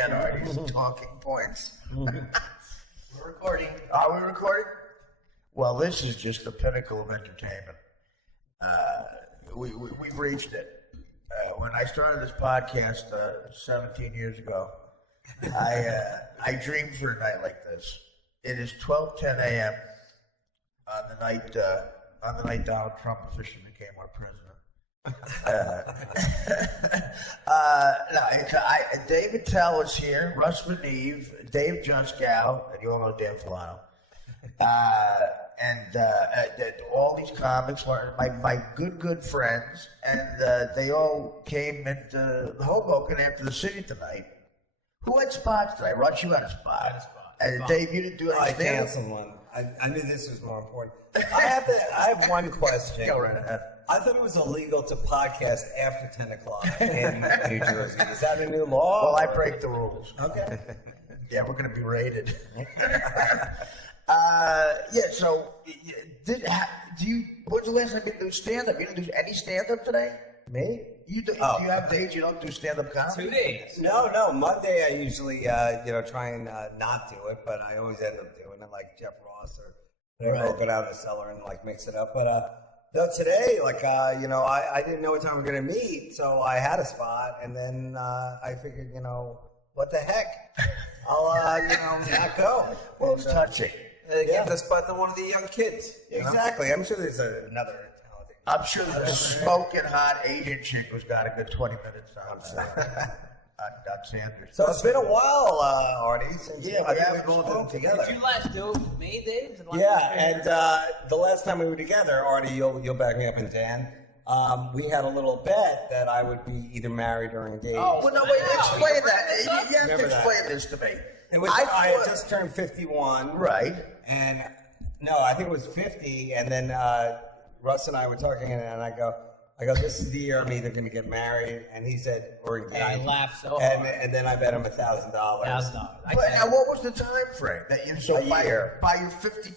get Artie's talking points. We're recording. Are we recording? Well, this is just the pinnacle of entertainment. We've reached it. When I started this podcast 17 years ago, I dreamed for a night like this. It is 12:10 a.m. on the night Donald Trump officially became our president. David Tell was here, Russ Van Eve, Dave Juskow, and you all know Dan Filano. And all these comics were my good friends, and they all came into Hoboken after the city tonight. Who had spots tonight? Russ, you had a spot. I had a spot. And Dave, you didn't do anything. I canceled one. I knew this was more important. I have one question. Go right ahead. I thought it was illegal to podcast after 10 o'clock in New Jersey. Is that a new law? Well, I break the rules. Okay. Yeah, we're going to be raided. So, when's the last time you do stand-up? You didn't do any stand-up today? Me? Do you have days you don't do stand-up comedy? 2 days. No. Monday I usually, try and not do it, but I always end up doing it like Jeff Ross or whatever. I'll go down to the cellar and mix it up. But no, today, I didn't know what time we were going to meet, so I had a spot, and then I figured, what the heck? I'll, not go. Well, it's touching. Get the spot to one of the young kids. Exactly. I'm sure there's another talented. I'm sure there's a smoking hot Asian chick who's got a good 20 minutes on Sanders. So it's been a while, Artie, since Yeah, I we think haven't we've all been spoken. together. Did you last do it with me, Dave? And the last time we were together, Artie, you'll back me up, and Dan, we had a little bet that I would be either married or engaged. Oh, Well, no, wait, explain Remember that. You have to Remember that. explain this to me. I had just turned 51. Right. And no, I think it was 50. And then Russ and I were talking, and I go, this is the year I'm either going to get married. And he said, we're engaged. And I laughed so hard. And then I bet him $1,000. $1,000. But now, what was the time frame that you by your 50?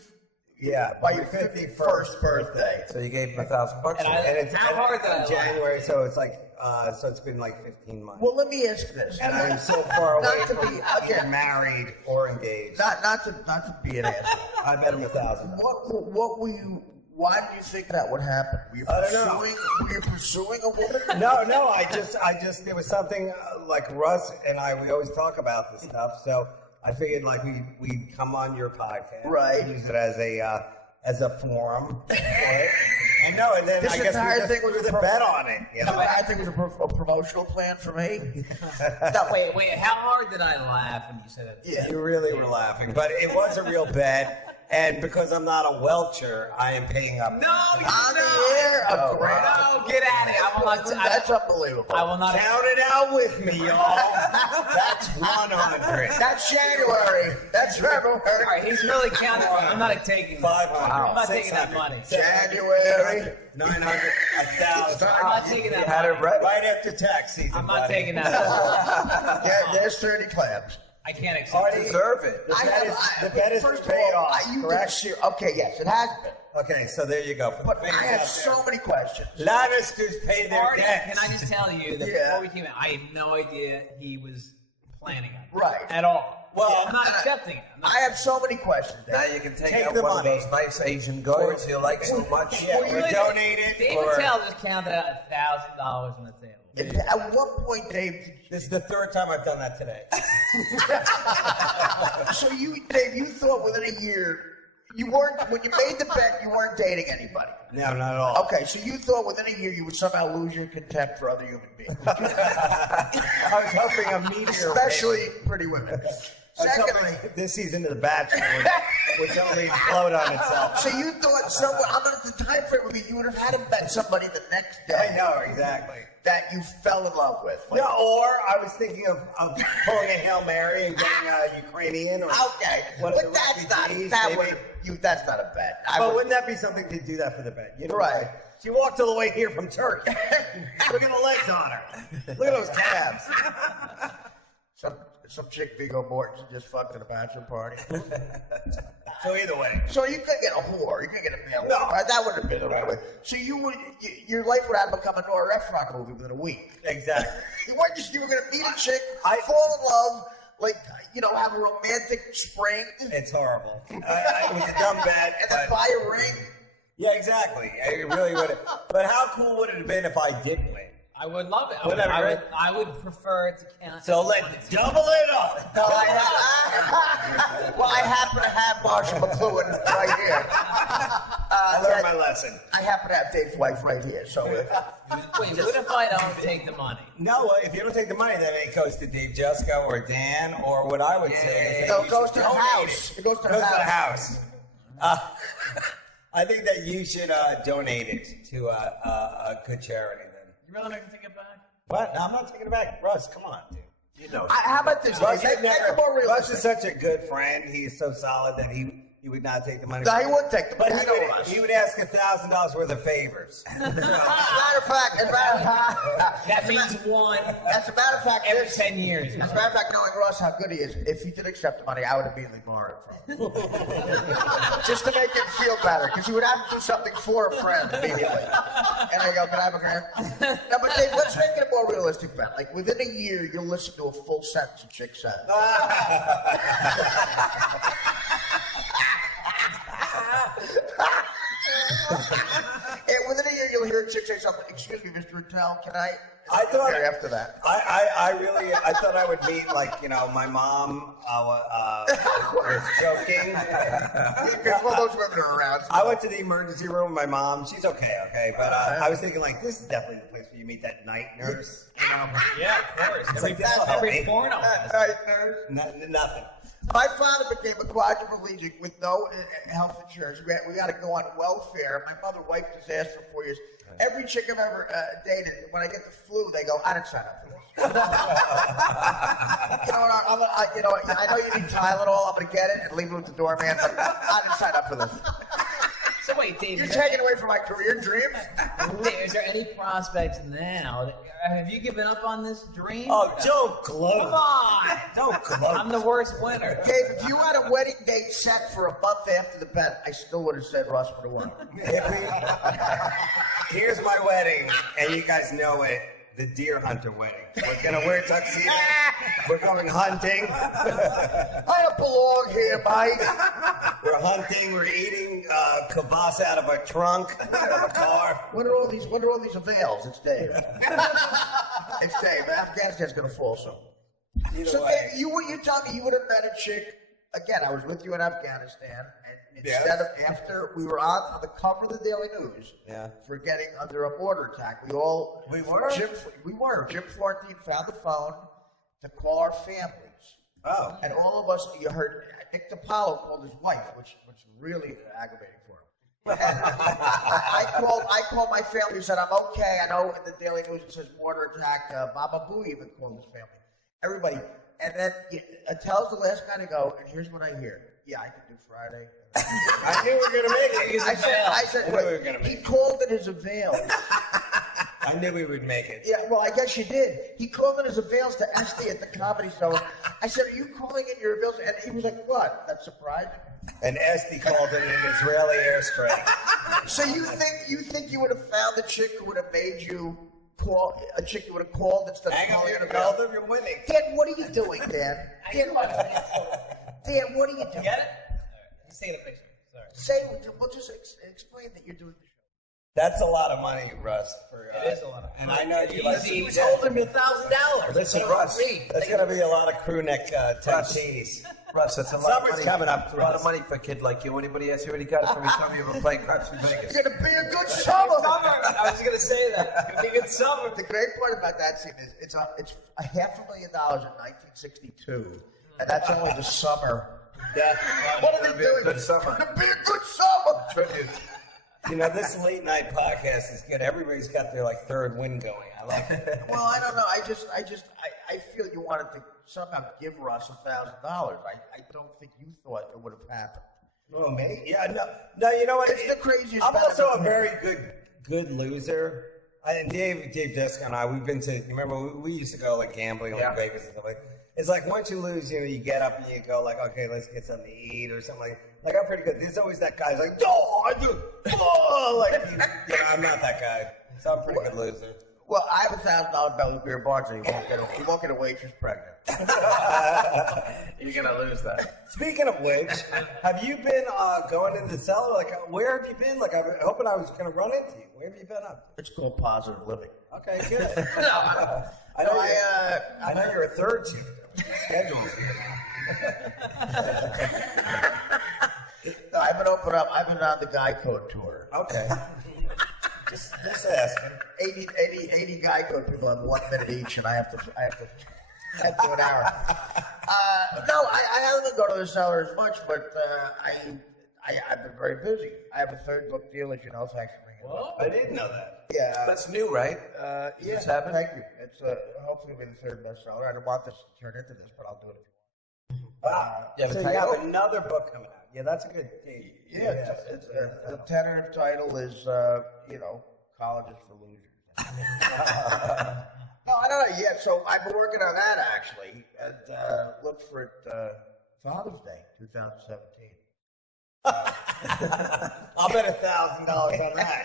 Yeah, by your 51st birthday. So you gave him $1,000. And it's how hard did I laugh? January, so it's so it's been 15 months. Well, let me ask this. And I'm so far away Not to from be either married or engaged. Not to be an asshole. I bet him $1,000. What were you? Why do you think that would happen? Were you I don't know. Were you pursuing a woman? No. I just there was something like Russ and we always talk about this stuff. So I figured we come on your podcast, Right. Use it as a forum, right? And then This I guess entire we thing was just a bet on it. I think it was a promotional plan for me. No, wait. How hard did I laugh when you said that? Yeah. You really were laughing, but it was a real bet. And because I'm not a welcher, I am paying up. No, you On the don't. air? Oh, great. No, get out of here. I will not. That's unbelievable. I will not. Count it out with me, y'all. That's 100. That's January. That's February. All right, he's really counting. I'm not taking that. 500. I'm not taking that money. January. 900, 1,000. I'm not taking that Had it money. right. Right after tax season. I'm not buddy. taking that. There's 30 clams. I can't accept Artie, it. Deserve it. The bet is First of paid all, off, you correct? okay, yes, it has been. Okay, so there you go. For the But fans I have out so there. many questions. Lannisters pay their Artie, debts. can I just tell you that Yeah. before we came out, I had no idea he was planning on it. Right. At all. Well, I'm not accepting it. I have so many questions. Now you can take Take out the one money. of those nice Asian guys you like so much. Yeah, Well, you or really- donate it, David or Tell just counted out $1,000 on the table. At what point, Dave? this is the third time I've done that today. So Dave, you thought within a year you weren't when you made the bet, you weren't dating anybody. No, not at all. Okay, so you thought within a year you would somehow lose your contempt for other human beings, I was hoping a meteor, especially pretty women. I was Secondly, hoping this season of The Bachelor would only float on itself. so you thought someone, I'm not at the time frame with you would have had to bet somebody the next I day know, exactly. that you fell in love with. No, or I was thinking of pulling a Hail Mary and getting a Ukrainian or Okay, one of but the that's not refugees, that maybe. would that's not a bet. But wouldn't that be something to do that for the bet? You know, Right. She walked all the way here from Turkey. Look at the legs on her. Look at those calves. Some chick Viggo Mortensen just fucked at a bachelor party. So either way. So you couldn't get a whore. You couldn't get a male. No. Right? That would have been the right way. So your life would have become a Nora Ephron movie within a week. Exactly. You were going to meet a chick, fall in love, like, have a romantic spring It's horrible. It was a dumb bet. and then buy a ring? Yeah, exactly. I really would have. But how cool would it have been if I did win? I would love it. Whatever, right? I would prefer it to count. So let's double it up. No, I happen to have Marshall McLuhan right here. I learned my lesson. I happen to have Dave's wife right here. So Wait, what if I don't take the money? No, if you don't take the money, then it goes to Dave Jusko or Dan or what I would say. Is no, that it goes you to the should donate house. It goes to the the house. house. I think that you should donate it to a good charity. Then. You really not gonna take it back? What? No, I'm not taking it back. Russ, come on, dude. How about this? Russ, Make it more Russ realistic. is such a good friend. He is so solid that he would not take the money. No, he wouldn't take the But money. he would ask $1,000 worth of favors. As a matter of fact, That means one as a matter of fact, every 10 years. As a matter of fact, knowing Ross how good he is, if he did accept the money, I would immediately borrow it from him. Just to make him feel better, because he would have to do something for a friend immediately. And I go, can I have a grand? No, but Dave, let's make it a more realistic bet. Like, within a year, you'll listen to a full sentence a chick said. And within a year, you'll hear a chick say something. Excuse me, Mr. Rattel, can I? I thought After that. I thought I would meet my mom was joking. Because all those women are around. I went to the emergency room with my mom. She's okay. But I was thinking this is definitely the place where you meet that night nurse. Yeah, of course. like, this will help Every me. porno has it. Night nurse. Nothing. My father became a quadriplegic with no health insurance. We got to go on welfare. My mother wiped his ass for 4 years. Every chick I've ever dated, when I get the flu, they go, I didn't sign up for this. I know you need Tylenol. I'm going to get it and leave it with the doorman, but I didn't sign up for this. So wait, Dave, You're taking away from my career dreams? Dave, is there any prospects now? Have you given up on this dream? Oh, don't gloat. Come on! Don't gloat. I'm the worst winner. Dave, if you had a wedding date set for a month after the bet, I still would have said Ross would have won. Here's my wedding, and you guys know it. The deer hunter wedding. We're gonna wear tuxedos. We're going hunting. I don't belong here, Mike. We're hunting. We're eating kielbasa out of a trunk of a car. What are all these avails? It's Dave. It's Dave. Afghanistan's gonna fall soon. Either So way. Dave, you tell me you would have met a chick. Again, I was with you in Afghanistan, and instead of after we were on the cover of the Daily News for getting under a border attack, we were. Jim Florentine found the phone to call our families. Oh. And all of us, you heard Nick DiPaolo called his wife, which was really aggravating for him. And I called my family and said, I'm okay. I know in the Daily News it says border attack. Baba Booey even called his family. Everybody. And then Attell's the last guy to go, and here's what I hear. Yeah, I can do Friday. I knew we were gonna make it. I said, knew we were gonna make he it. called it his avails. I knew we would make it. Yeah, well, I guess you did. He called it his avails to Esty at the Comedy Store. I said, are you calling it your avails? And he was like, what? That's surprising. And Esty called it an Israeli airstrike. So you think you would have found the chick who would have made you call a chick you would have called instead of Hang on, calling you it a called avail? them, you're winning. Dan, what are you doing, Dan? Dan, what are you doing? Get it? He's taking a picture. Say, well, just explain that you're doing the show. That's a lot of money, Russ. It is a lot of And I know you like He was holding me $1,000. Listen, Russ. That's going to be a lot lot of crew neck Tachinis. Russ, that's a lot of Summer's money. coming up, A lot Russ. of money for a kid like you. Anybody else already got it from your time you were playing craps in Vegas? It's going to be a good summer. I was going to say that. It's going to be a good summer. The great part about that scene is it's $500,000 in 1962, and that's only the summer. Yeah. What are It'll they be a doing? good summer. It's going to be a good summer. Tribute. You know, this late night podcast is good. Everybody's got their third win going. I like it. Well, I don't know. I feel you wanted to somehow give Russ $1,000. I don't think you thought it would have happened. Oh, man. Yeah, no. You know what? It's the craziest. I'm also a benefit. very good loser. And Dave Jessica and I, we've been to. You remember we used to go gambling Yeah. Vegas and stuff like. It's like once you lose, you get up and you go okay, let's get something to eat or something like. I'm pretty good. There's always that guy who's I'm not that guy. So I'm a pretty good loser. Well, I have $1,000 belly beer bar, so you won't get a waitress pregnant. You're gonna lose that. Speaking of which, have you been going into the cellar? Like, where have you been? Like, I'm hoping I was going to run into you. Where have you been up It's called positive living. to? Okay, good. I know you're a third shift. Schedules. No, I've been open up. I've been on the Guy Code tour. Okay. Just asking. 80 Guy Code people have 1 minute each, and I have to an hour. No, I haven't been going to the cellar as much, but I've been very busy. I have a third book deal, as you know. Thanks for bringing it up. I didn't know that. Yeah. That's new, right? Yeah, this happen? thank you. It's hopefully it'll be the third bestseller. I don't want this to turn into this, but I'll do it. So you have another book coming out. Yeah, that's a good thing. Yeah, the tentative title is, College is for Losers. No, I don't know yet. So I've been working on that, actually, and look for it Father's Day, 2017. I'll bet $1,000 on that.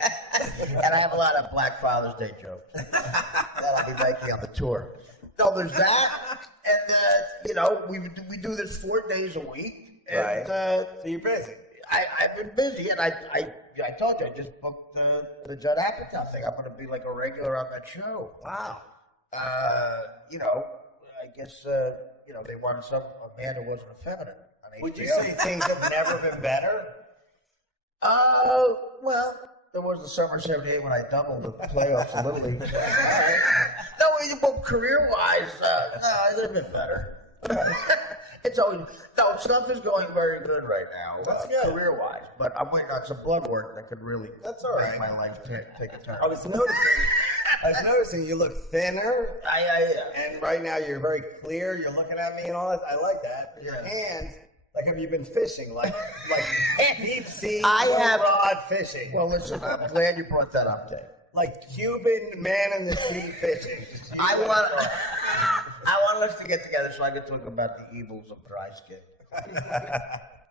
And I have a lot of Black Father's Day jokes that I'll be making on the tour. So there's that, and we do this 4 days a week. And, Right. So you're busy. I've been busy, and I told you I just booked the Judd Apatow thing. I'm going to be like a regular on that show. Wow. I guess they wanted a man who wasn't effeminate on HBO. Would you say things have never been better? Well, there was the summer '78 when I doubled the playoffs a little league. No, career-wise, no, it would have been better. It's always stuff is going very good right now. That's good. Career-wise, but I'm waiting on some blood work that could really That's all right. make my life take a turn. I was noticing you look thinner, and right now you're very clear. You're looking at me and all that. I like that. But your hands, like, have you been fishing? Like deep sea rod fishing. Well, listen, I'm glad you brought that up, Dave. Like Cuban man in the sea fishing. I want us to get together so I can talk about the evils of dry skin.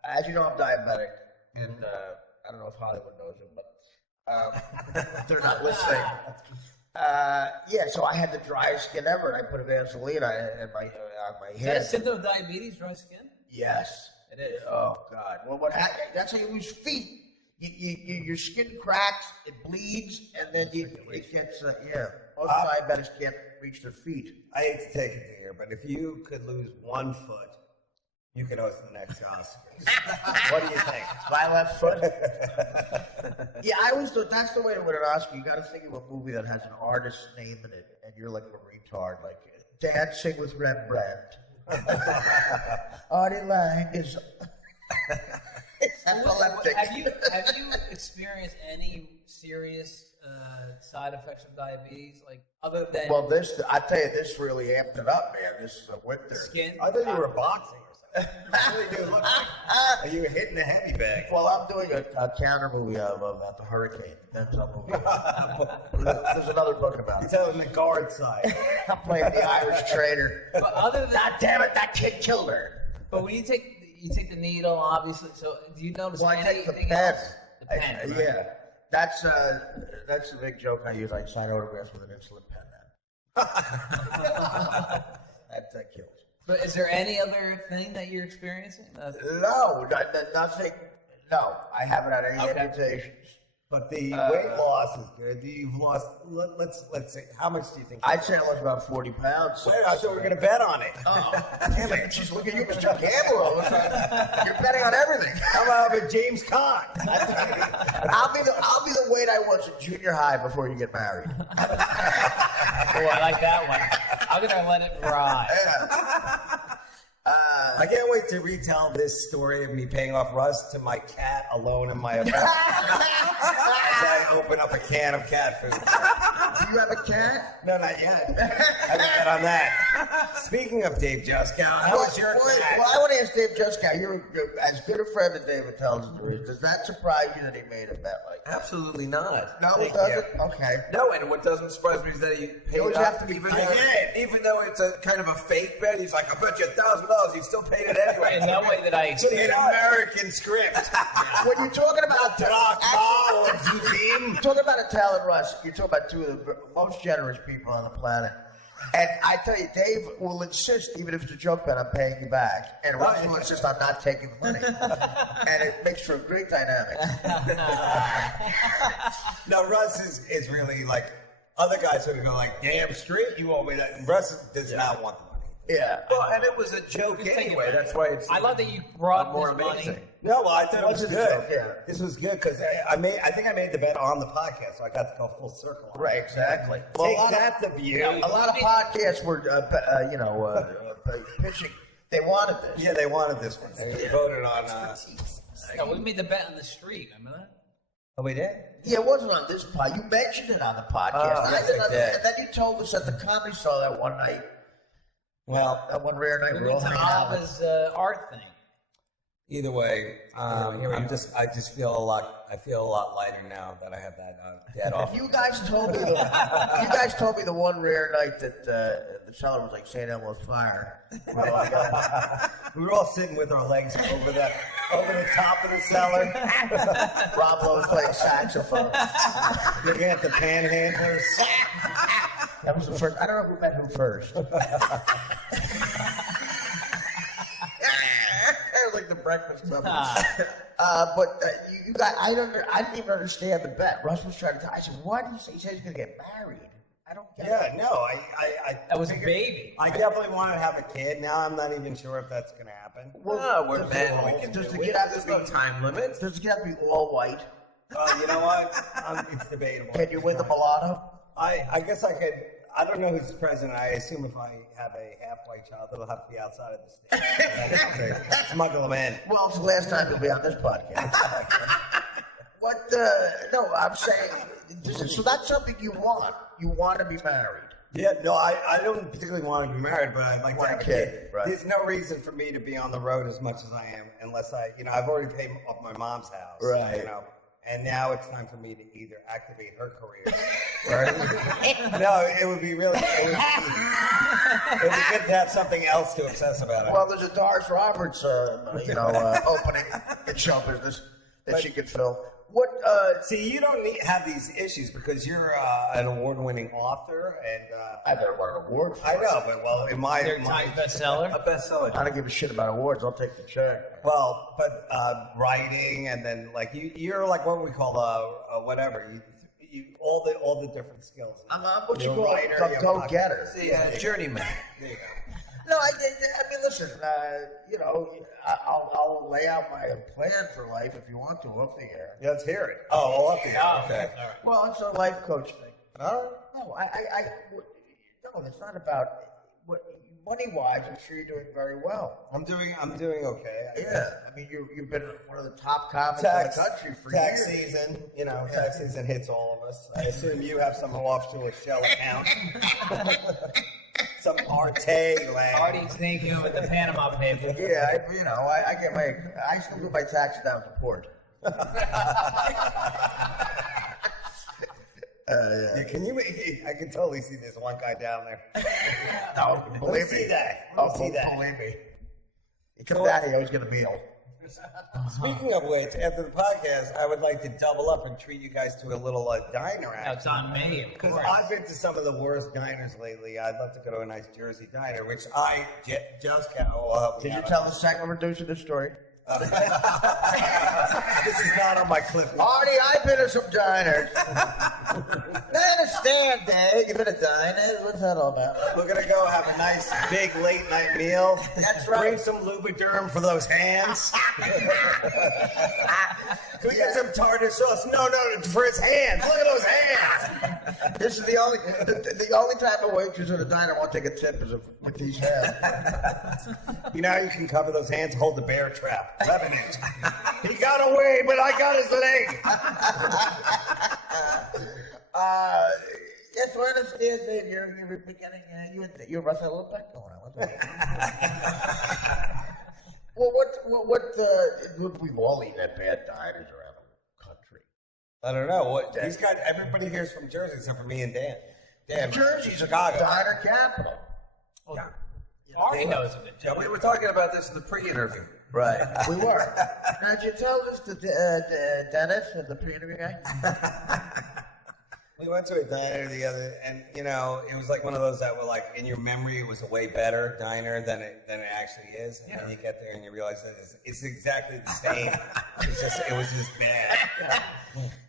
As you know, I'm diabetic, and I don't know if Hollywood knows it, but they're not listening. So I had the driest skin ever, and I put a Vaseline on my Is that a head. symptom of diabetes, dry skin? Yes. It is. Oh, God. Well, what happened? That's how you lose feet. Your skin cracks, it bleeds, and then it gets, Most diabetics can't reach their feet. I hate to take it here, but if you could lose 1 foot, you could host the next Oscars. What do you think? My left foot? Yeah, I always thought that's the way to win an Oscar. You got to think of a movie that has an artist's name in it, and you're like a retard, like Dancing with Rembrandt. Artie Lang is epileptic. Have you experienced any serious side effects of diabetes, like other than Well, I tell you, this really amped it up, man. This is a winter. skin? I thought you were boxing or something. You really do look like you were hitting the heavy bag. Well, I'm doing a counter movie about the hurricane. That's a movie. There's another book about It's it. out on the guard side. I'm playing the Irish trader. But other than God damn it, that kid killed her. but when you take the needle, obviously. So do you notice Well, I take the anything pen. else? The pen, right? Yeah. That's a big joke I use. I sign autographs with an insulin pen now. That kills. But is there any other thing that you're experiencing? No, nothing. No, I haven't had any Okay. invitations. But the weight loss is good. You've lost. Let's see. How much do you think? I'd say I lost about 40 pounds. Wait, I thought we were going to bet on it. Oh, damn it. She's looking at you, Mr. Gamble. All of a sudden. You're betting on everything. How about with James Caan? I'll be the weight I was in junior high before you get married. Oh, I like that one. I'm gonna let it ride. I can't wait to retell this story of me paying off Russ to my cat alone in my apartment. I open up a can of cat food. Do you have a cat? No, not yet. I haven't bet on that. Speaking of Dave Juskow, how was your catch? Well, I want to ask Dave Juskow. You're as good a friend as David tells us there is. Does that surprise you that he made a bet like that? Absolutely not. No, it doesn't? Okay. No, and what doesn't surprise me is that he paid always up, have to be even though it's a kind of a fake bet. He's like, I bet you $1,000. He still paid it anyway. In no way that I An expect. American script. When you're talking about Talking talking about Italian Russ, you're talking about two of the most generous people on the planet. And I tell you, Dave will insist, even if it's a joke bet, I'm paying you back. And Russ will insist on not taking the money. And it makes for a great dynamic. No, Russ is really like, other guys would go like, damn straight, you owe me that. And Russ does not want the money. Yeah. Well, and it was a joke anyway. That's why it's. I love that you brought more this money. amazing. No, well, I thought it was Wasn't a good. joke, yeah. This was good because I think I made the bet on the podcast, so I got to go full circle. Right, exactly. Take that, The View. A lot of podcasts were, pitching. They wanted this. Yeah, they wanted this one. They voted on. No, we made the bet on the street. Remember that? Oh, we did? Yeah, it wasn't on this pod. You mentioned it on the podcast. Oh, yes, and I did. and then you told us at the comedy show that one night. Well, That one rare night We we were all went to hanging out. Olive's art thing. either way, I just feel a lot. I feel a lot lighter now that I have that debt off. You guys told me the one rare night that the cellar was like St. Elmo's fire. We were all sitting with our legs over the top of the cellar. Rob Lowe was playing saxophone. Looking at the panhandlers. That was the first. I don't know who met who first. It was like the Breakfast Club. But you guys, I didn't even understand the bet. Russ was trying to tell. I said, "What?" He said he's going to get married. I don't get it. Yeah, no, I That was a figured- baby. I definitely want to have a kid. Now I'm not even sure if that's going to happen. No, we're men. We can Does do the it. kid have There's to no be? time limit. Does the kid have to be all white? You know what? It's debatable. Can you win the mulatto? I guess I could. I don't know who's president. I assume if I have a half-white child, it'll have to be outside of the state. Smuggle them in. Well, it's the last time you'll be on this podcast. What? No, I'm saying. So that's something you want. You want to be married. Yeah, no, I don't particularly want to be married, but I'd like to Want a have a kid, kid. right. There's no reason for me to be on the road as much as I am, unless I've already paid off my mom's house, Right. And now it's time for me to either activate her career, no, it would be good to have something else to obsess about. Well, there's a Doris Roberts, opening in show business that she could fill. What? See, you don't have these issues because you're an award-winning author, and I better win an award. For I it. know, but well, in my New York Times bestseller. A bestseller. I don't give a shit about awards. I'll take the check. well, but writing, and then like you're like what we call whatever. You all the different skills. I'm what you You're a call writer, a you're a go-getter. See, journeyman. There you go. No, I mean, listen. I'll lay out my plan for life if you want to off the air. Let's hear it. Oh, off the Oh, okay. all right. Well, it's a life coach thing. All No, no, it's not about money-wise. I'm sure you're doing very well. I'm doing okay. Yeah, I mean, you've been one of the top comics Tax in the country for tax years. season, tax season hits all of us. I assume you have some offshore shell account, some Arte land. Artie's thinking of the Panama Papers. Yeah, I still do my taxes down to port. Yeah, can you? I can totally see this one guy down there. No, believe Let me me. see that. Oh, Let me see that. believe me. He comes down here, he always get a meal. Speaking of which, after the podcast, I would like to double up and treat you guys to a little diner That's action. on me, of Because course. I've been to some of the worst diners lately. I'd love to go to a nice Jersey diner, which just can't. Did you tell the second producer this story? This is not on my clip. Artie, I've been to some diners. I understand, Dave. You've been to diners? What's that all about? We're gonna go have a nice big late night meal. That's right. Bring some Lubriderm for those hands. Can we get some tartar sauce? No, for his hands. Look at those hands. This is the only time a waitress at a diner won't take a tip is with these hands. You know how you can cover those hands? Hold the bear trap. Revenant. He got away, but I got his leg. Yes, I understand that you're beginning. You're Russell a little bit going on. Well, look, we've all eaten at bad diners around the country. I don't know what these guys. Everybody here is from Jersey except for me and Dan. Dan, Jersey's Chicago. diner capital. Oh, Yeah. Artie knows a good Yeah, we were talking about this in the pre-interview. Right. We were. Now, did you tell this to Dennis, the pre-interview guy? We went to a diner the other, and it was like one of those that were like in your memory, it was a way better diner than it actually is. And then you get there and you realize that it's exactly the same. It was just bad.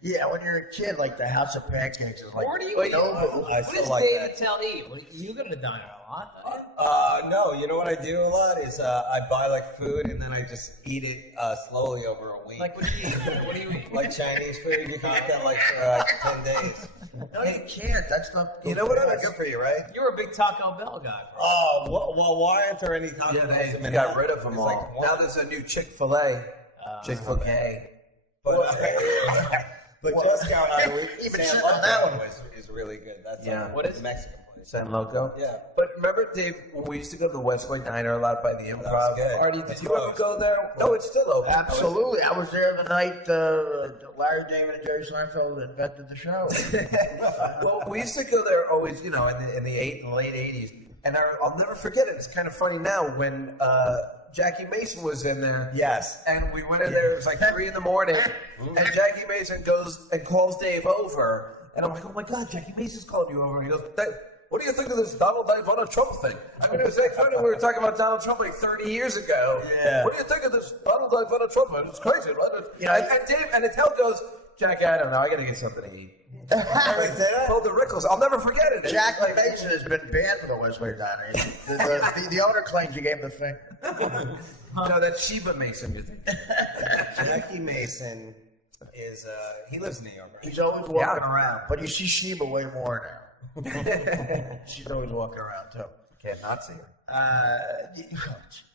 Yeah, when you're a kid, like the House of Pancakes is like. Where do you eat? I What still does like David that. Tell eat? You go to the diner a lot, don't you? No, you know what I do a lot is I buy like food and then I just eat it slowly over a week. Like, what do you eat? What do you eat? Like Chinese food, you can eat that like for 10 days. No, you can't. That's not. You know what? That's good for you, right? You were a big Taco Bell guy. Oh, well, why aren't there any Taco Yeah, Bells? they got rid of them It's all. like one. Now there's a new Chick-fil-A. Chick-fil-A. But just down our Even San sitting on that Loco is really good. That's Yeah. What is it? Mexican place. San Loco. Yeah. But remember, Dave, when we used to go to the Westway Diner a lot by the Improv. was good. Artie, did It's you ever closed. go there? No, it's still open. Absolutely. I was there the night Larry David and Jerry Seinfeld invented the show. Well, we used to go there always, in the late 80s. And I'll never forget it. It's kind of funny now when Jackie Mason was in there. Yes. And we went in there, it was like 3 a.m. And Jackie Mason goes and calls Dave over. And I'm like, oh my God, Jackie Mason's calling you over. And he goes, Dave, what do you think of this Donald Trump thing? I mean, it was like funny. We were talking about Donald Trump like 30 years ago. Yeah. What do you think of this Donald Trump? It's crazy, right? And Dave, and Dave goes, Jackie, I don't know. I got to get something to eat. Pulled the Rickles. I'll never forget it. Jack Mason has been banned from the Westway Diner. The owner claims you gave him the finger. No, that's Sheba Mason, you think. Jackie Mason is, he lives in New York, right? He's always walking around. But you see Sheba way more now. She's always walking around, too. Can't not see her.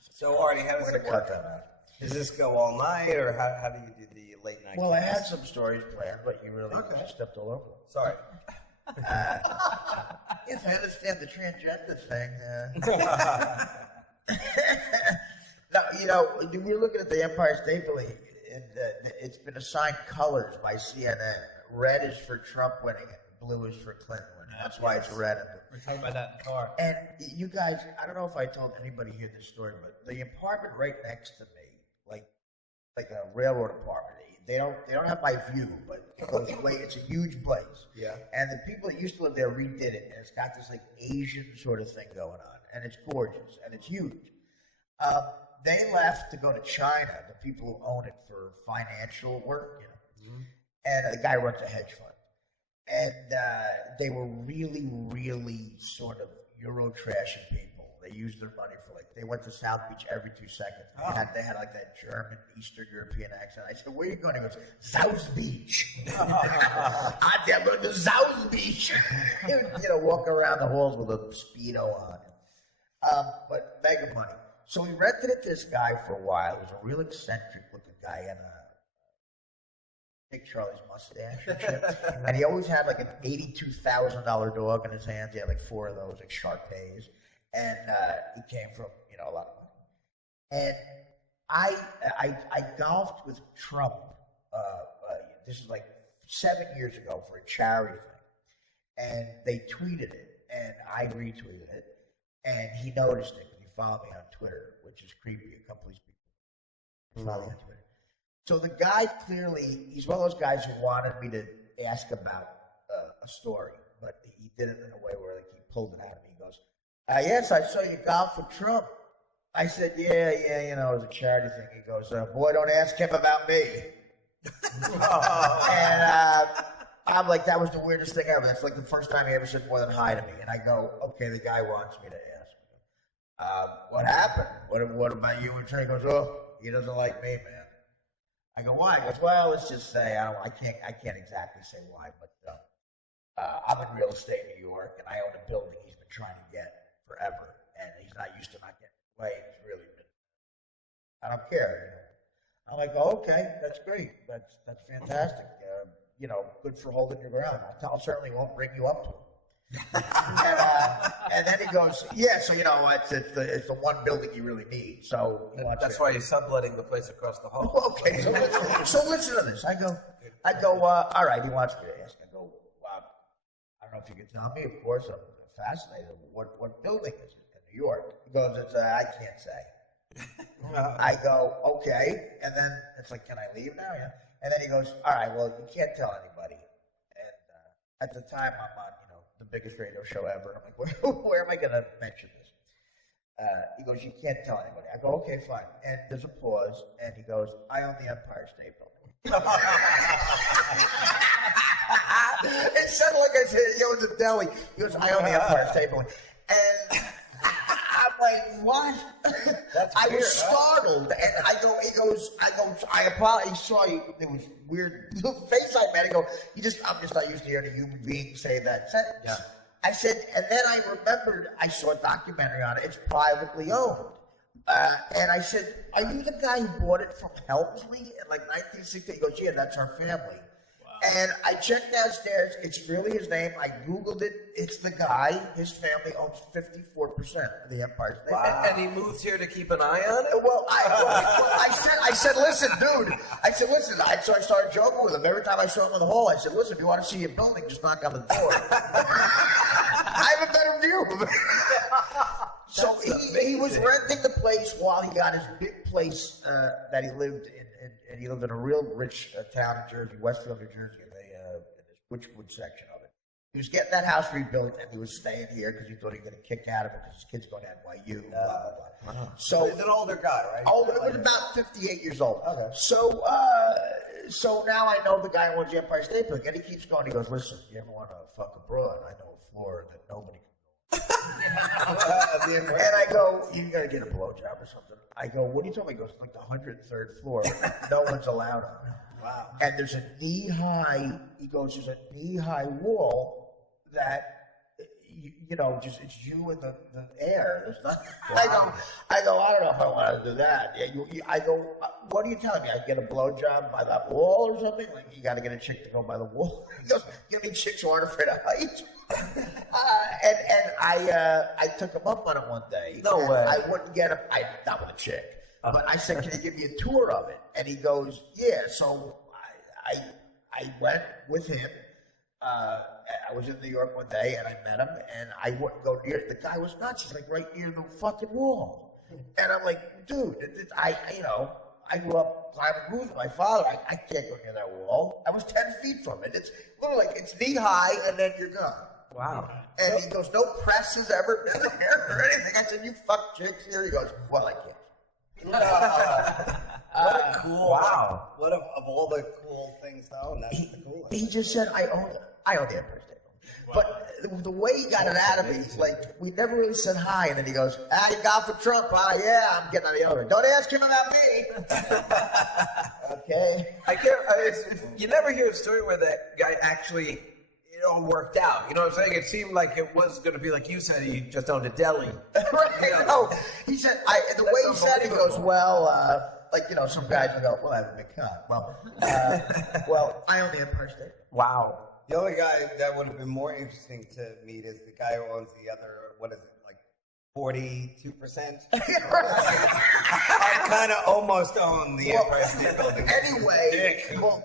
So, Artie, how does We're it going to cut work? that out. Does this go all night, or how do you do the late night? Well, I class? had some stories planned, but you really stepped all over them. Sorry. Yes, I understand the transgender thing. Now, we're looking at the Empire State Building, and it's been assigned colors by CNN. Red is for Trump winning, blue is for Clinton winning. That's why it's red. We're talking about that in the car. And you guys, I don't know if I told anybody here this story, but the apartment right next to me, like a railroad apartment, they don't have my view, but it's a huge place. Yeah. And the people that used to live there redid it, and it's got this like Asian sort of thing going on, and it's gorgeous and it's huge. They left to go to China, the people who own it, for financial work, And the guy runs a hedge fund. And they were really, really sort of Euro trashing people. They used their money for they went to South Beach every 2 seconds. They had like that German, Eastern European accent. I said, where are you going? He goes, South Beach. I'm going to South Beach. He would, walk around the halls with a Speedo on. But mega money. So we rented it to this guy for a while. He was a real eccentric looking guy and Nick Charlie's mustache and shit. And he always had like an $82,000 dog in his hands. He had like 4 of those, like Shar-Peis. And he came from, a lot of money. And I golfed with Trump. This is like 7 years ago for a charity thing. And they tweeted it, and I retweeted it. And he noticed it, and he followed me on Twitter, which is creepy. A couple of these people follow me on Twitter. So the guy clearly, he's one of those guys who wanted me to ask about a story, but he did it in a way where he pulled it out of me. He goes, yes, I saw you golf with Trump. I said, yeah, it was a charity thing. He goes, boy, don't ask him about me. And I'm like, that was the weirdest thing ever. That's like the first time he ever said more than hi to me. And I go, okay, the guy wants me to ask. What happened? What about you and Trey? He goes, oh, he doesn't like me, man. I go, why? He goes, well, let's just say, I can't exactly say why, but I'm in real estate in New York, and I own a building he's been trying to get forever, and he's not used to not getting away. He's really been. I don't care. I'm like, oh, okay, that's great. That's fantastic. Good for holding your ground. I certainly won't bring you up to him. And then he goes, yeah, so, it's the one building you really need. So That's why he's subletting the place across the hall. Okay, so listen to this. I go, all right, he wants me to ask. I go, wow, I don't know if you can tell me. Of course, I'm fascinated. What building is it in New York? He goes, I can't say. I go, okay. And then it's like, can I leave now? Yeah. And then he goes, all right, well, you can't tell anybody. And at the time, I'm on, the biggest radio show ever. I'm like, where am I going to mention this? He goes, you can't tell anybody. I go, okay, fine. And there's a pause, and he goes, I own the Empire State Building. It sounded like I said, he owns a deli. He goes, I own the Empire State Building. And I'm like, what? I was startled. And he goes, I apologize. He saw you. It was weird face I made. I'm just not used to hearing a human being say that sentence. Yeah. I said, and then I remembered I saw a documentary on it. It's privately owned. And I said, are you the guy who bought it from Helmsley in like 1960? He goes, yeah, that's our family. And I checked downstairs. It's really his name. I Googled it. It's the guy. His family owns 54% of the Empire State. Wow. And he moved here to keep an eye on it? Well, I said, listen, dude. So I started joking with him. Every time I saw him in the hall, I said, listen, if you want to see your building, just knock on the door. I have a better view of it. So he was renting the place while he got his big place that he lived in. And he lived in a real rich town in Jersey, Westfield, New Jersey, in the Witchwood section of it. He was getting that house rebuilt, and he was staying here because he thought he was going to kick out of it because his kid's going to NYU, blah, blah, blah. So he's an older guy, right? Older, he was about 58 years old. Okay. So now I know the guy who owns the Empire State Building, and he keeps going. He goes, listen, you ever want to fuck abroad? I know a floor that nobody can go. And I go, you got to get a blowjob or something. I go, what are you talking about? He goes, like the 103rd floor. No one's allowed on it. Wow. And there's a knee-high, he goes, there's a knee-high wall that, just it's you in the air. There's nothing. Wow. I go, I don't know if I want to do that. I go, what are you telling me? I get a blowjob by that wall or something? Like, you got to get a chick to go by the wall? He goes, you mean chicks who aren't afraid of heights? And I took him up on it one day. No way. I wouldn't get him. Not with a chick. But I said, can you give me a tour of it? And he goes, yeah. So I went with him. I was in New York one day, and I met him, and I wouldn't go near it. The guy was nuts. He's like right near the fucking wall. And I'm like, dude, I grew up climbing roofs with my father. I can't go near that wall. I was 10 feet from it. It's literally like it's knee high, and then you're gone. Wow. And he goes, no press has ever been there or anything. I said, you fuck chicks here? He goes, well, I can't. What a cool. Wow. What of all the cool things, though? That's the coolest. He just said, I own the Empire State Building. Wow. But the way he got it out of me, he's like, we never really said hi. And then he goes, you got for Trump, huh? Yeah, I'm getting on the elevator. Don't ask him about me. Okay. You never hear a story where that guy actually all worked out. You know what I'm saying? It seemed like it was going to be like you said, he just owned a deli. Right. No, he said, the way he said it, he goes, well, some guys will go, well, I have a big cock. Well, I own the Empire State. Wow. The only guy that would have been more interesting to meet is the guy who owns the other, 42%? I kind of almost own the Empire State Building. Anyway,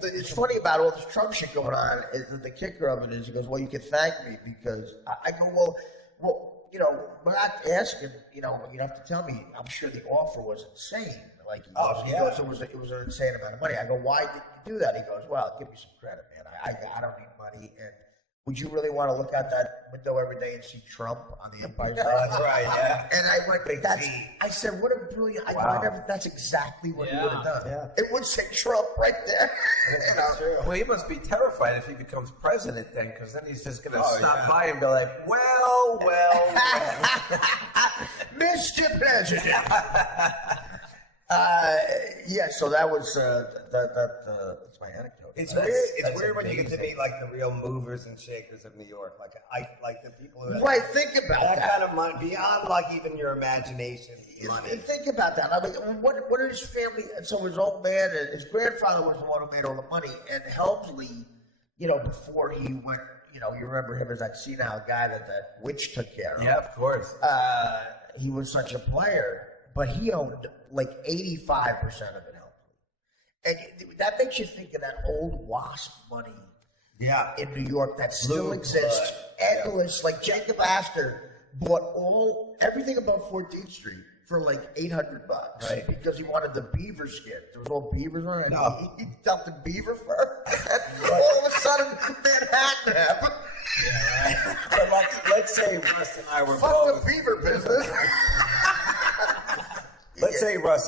it's funny about all this Trump shit going on. The kicker of it is, he goes, well, you can thank me because I go, well, we're not asking, you don't have to tell me. I'm sure the offer was insane. Like he goes, it was an insane amount of money. I go, why did you do that? He goes, well, give me some credit, man. I don't need money. And would you really want to look out that window every day and see Trump on the Empire State? That's right, yeah. And I went, I said, what a brilliant, that's exactly what he would have done. Yeah. It would say Trump right there. Well, he must be terrified if he becomes president then, because then he's just going to stop by and be like, well. Mr. President. So that was, that's my anecdote. It's weird. It's weird when you get to meet like the real movers and shakers of New York, like the people who right. Think about that kind of money beyond like even your imagination. Money. Think about that. I mean, what is his family? And so his old man, and his grandfather was the one who made all the money, and Helmsley, before he went, you remember him as that senile guy that witch took care of. Yeah, of course. He was such a player, but he owned like 85% of it. And that makes you think of that old WASP money in New York that still exists. Endless. Like Jacob Astor bought everything above 14th Street for like $800, right? Because he wanted the beaver skin. There was all beavers on it. No. He dumped the beaver fur. And all of a sudden, Manhattan happened. Yeah, right. But like, let's say Russ and I were Fuck the beaver business. Let's say Russ